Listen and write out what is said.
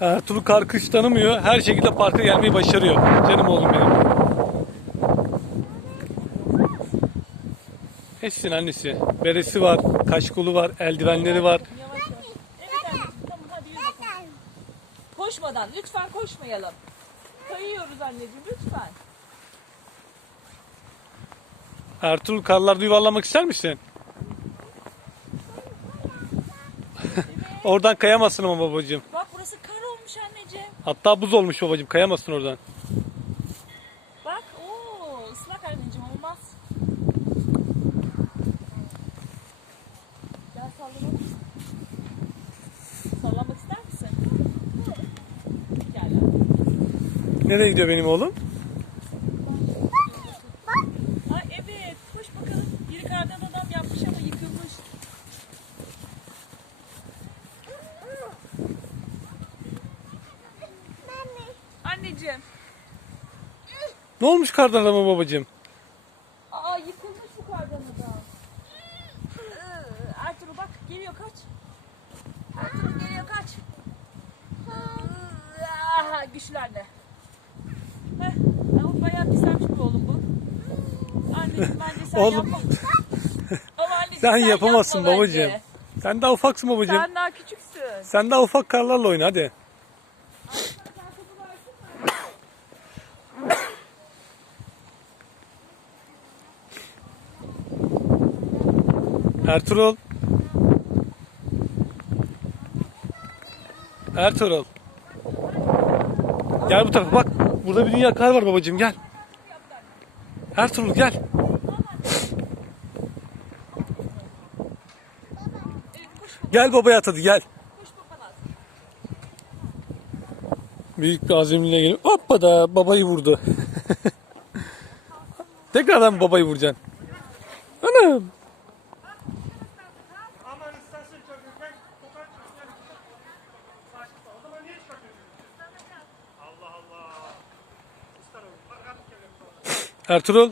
Ertuğrul kar kış tanımıyor. Her şekilde parka gelmeyi başarıyor. Canım oğlum benim. Esin annesi. Beresi var, kaşkolu var, eldivenleri var. Yavaş yavaş. Evet anneciğim tamam hadi yürü bakalım. Koşmadan lütfen koşmayalım. Kayıyoruz anneciğim lütfen. Ertuğrul karlarda yuvarlamak ister misin? oradan kayamazsın ama babacığım. Bak burası kar olmuş anneciğim. Hatta buz olmuş babacığım. Kayamazsın oradan. Bak ooo ıslak anneciğim olmaz. Gel sallanalım. Sallanmak ister misin? Gel. Nereye gidiyor benim oğlum? Ay evet koş bakalım. Biri kardan adam yapmış ama yıkılmış. Anneciğim. Ne olmuş kardan adama babacığım? Aa yıkılmış bu kardan adam. Iı, Ertuğrul bak geliyor kaç. Ertuğrul geliyor kaç. Aha, güçlü anne. Heh, ama bayağı pislenmiş bir oğlum bu. Anneciğim bence sen Oğlum. yapma. Ama anneciğim Sen, yapamazsın yapma babacığım. bence. Sen daha ufaksın babacığım. Sen daha küçüksün. Sen daha ufak karlarla oyna hadi. Ertuğrul. Ertuğrul. Gel bu tarafa bak. Burada bir dünya kar var babacığım gel. Ertuğrul gel. Gel babaya at gel. Büyük bir azimle gelip hoppa da babayı vurdu. Tekrardan babayı vuracaksın. Anam. Ertuğrul